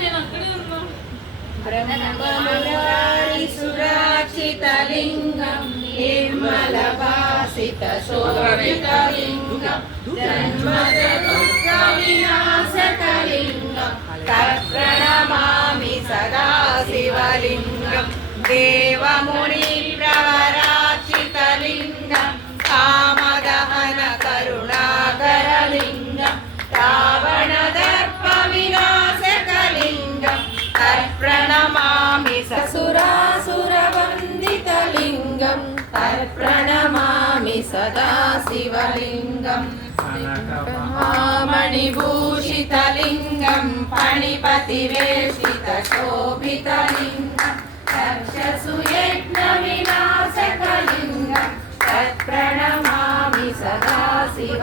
నేను అక్కడే ఉన్నా. ब्रह्ममुरारिसुरार्चितलिङ्गं निर्मलभासितशोभितलिङ्गं जन्मदुःखविनाशकलिङ्गं तत्प्रणमामि सदा शिवलिङ्गं देवमुनिप्रवरार्चितलिङ्गं कामदहनकरुणाकरलिङ्गं रावणदर्पविनाशकलिङ्गं तत्प्रणमामि ससुरासुरवन्दितलिङ्गं तत्प्रणमामि सदा शिवलिङ्गं मणिभूषितलिङ्गं फणिपतिवेशितशोभितलिङ्गं तक्षसुयज्ञविनाशकलिङ्गं तत्प्रणमामि सदा शिव